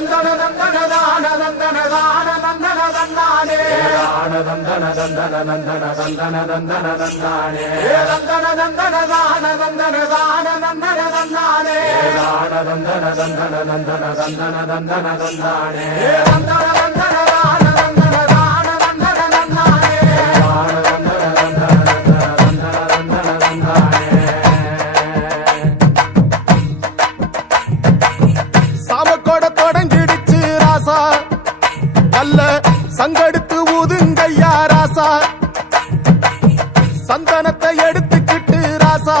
தந்தன தந்தன தான தந்தன தான தந்தன தந்தானே தான தந்தன தந்தன தந்தன தந்தன தந்தன தந்தானே தந்தன தந்தன தான தந்தன தான தந்தன தந்தானே தான தந்தன தந்தன தந்தன தந்தன தந்தன தந்தானே தந்தன தந்தன தான தந்தன தான தந்தன தந்தானே தான தந்தன தந்தன தந்தன தந்தன தந்தானே சாமக்கோட தொடங்கிடுச்சு ராசா நல்ல சங்கெடுத்து ஊதுங்கய்யா ராசா சந்தனத்தை எடுத்துக்கிட்டு ராசா